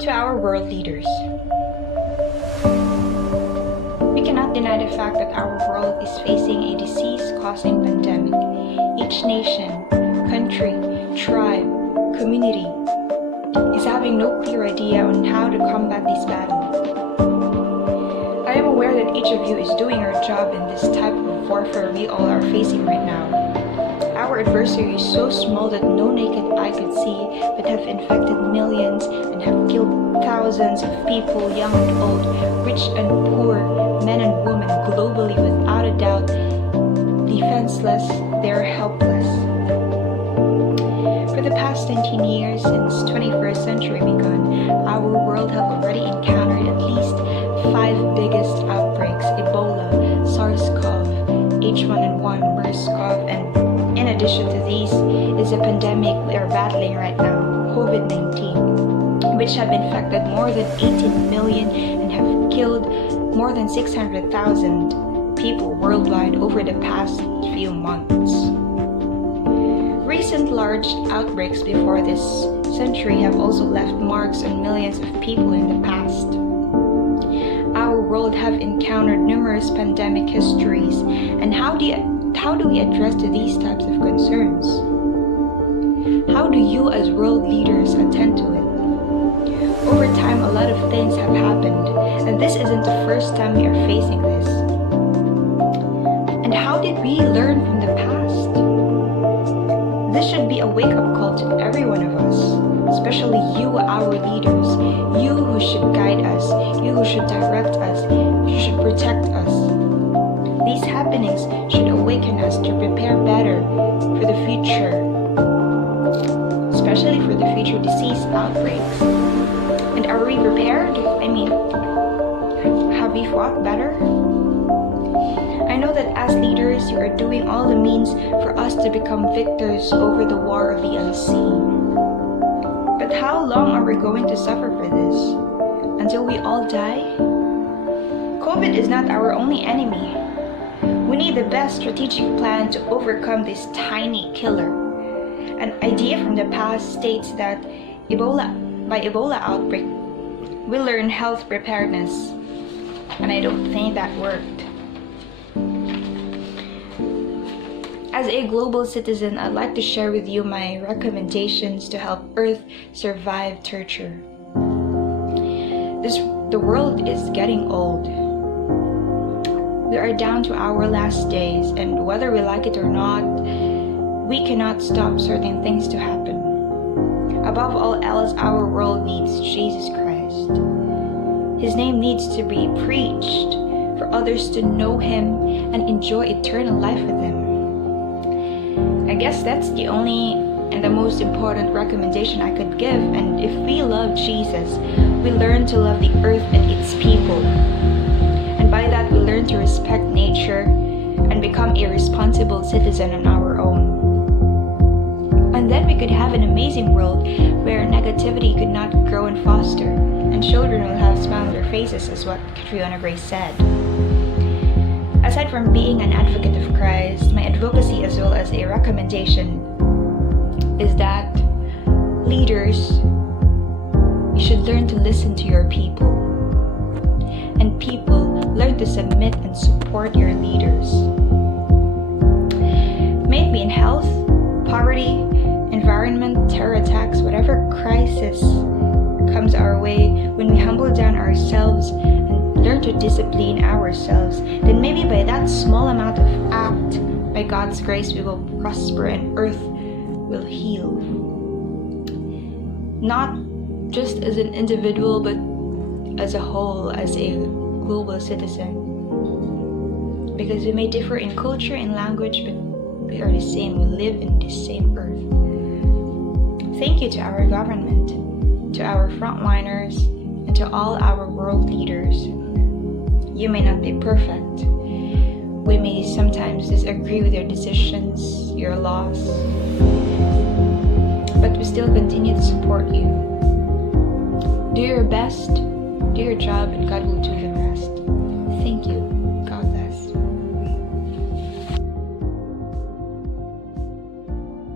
To our world leaders, we cannot deny the fact that our world is facing a disease-causing pandemic. Each nation, country, tribe, community is having no clear idea on how to combat this battle. I am aware that each of you is doing your job in this type of warfare we all are facing right now. Our adversary is so small that no naked eye could see, but have infected millions and have killed thousands of people, young and old, rich and poor, men and women, globally without a doubt. Defenseless, they're helpless. For the past 19 years, since 21st century begun, our world have already encountered at least 5 biggest outbreaks: Ebola, SARS-CoV, H1N1, MERS-CoV, and in addition to these is a pandemic we are battling right now, COVID-19, which have infected more than 18 million and have killed more than 600,000 people worldwide over the past few months. Recent large outbreaks before this century have also left marks on millions of people in the past. Our world have encountered numerous pandemic histories, and how do we address to these types of concerns? How do you as world leaders attend to it? Over time, a lot of things have happened, and this isn't the first time we are facing this. And how did we learn from the past? This should be a wake-up call to every one of us, especially you, our leaders, you who should guide us, you who should direct us, you should protect us. These happenings should awaken us to prepare better for the future, especially for the future disease outbreaks. And are we prepared? Have we fought better? I know that as leaders, you are doing all the means for us to become victors over the war of the unseen. But how long are we going to suffer for this? Until we all die? COVID is not our only enemy. We need the best strategic plan to overcome this tiny killer. An idea from the past states that by Ebola outbreak, we learn health preparedness. And I don't think that worked. As a global citizen, I'd like to share with you my recommendations to help Earth survive torture. The world is getting old. We are down to our last days, and whether we like it or not, we cannot stop certain things to happen. Above all else, our world needs Jesus Christ. His name needs to be preached for others to know Him and enjoy eternal life with Him. I guess that's the only and the most important recommendation I could give. And if we love Jesus, we learn to love the earth and its people. And by that, we learn to respect nature and become a responsible citizen on our own. And then we could have an amazing world where negativity could not grow and foster, and children will have smiles on their faces, as what Catriona Grace said. Aside from being an advocate of Christ, my advocacy as well as a recommendation is that leaders, you should learn to listen to your people. And people, learn to submit and support your leaders. May it be in health, poverty, environment, terror attacks, whatever crisis comes our way, when we humble down ourselves and learn to discipline ourselves, then maybe by that small amount of act, by God's grace, we will prosper and earth will heal. Not just as an individual, but as a whole, as a global citizen. Because we may differ in culture and language, but we are the same. We live in the same earth. Thank you to our government, to our frontliners, and to all our world leaders. You may not be perfect. We may sometimes disagree with your decisions, your laws, but we still continue to support you. Do your best, do your job, and God will do the rest.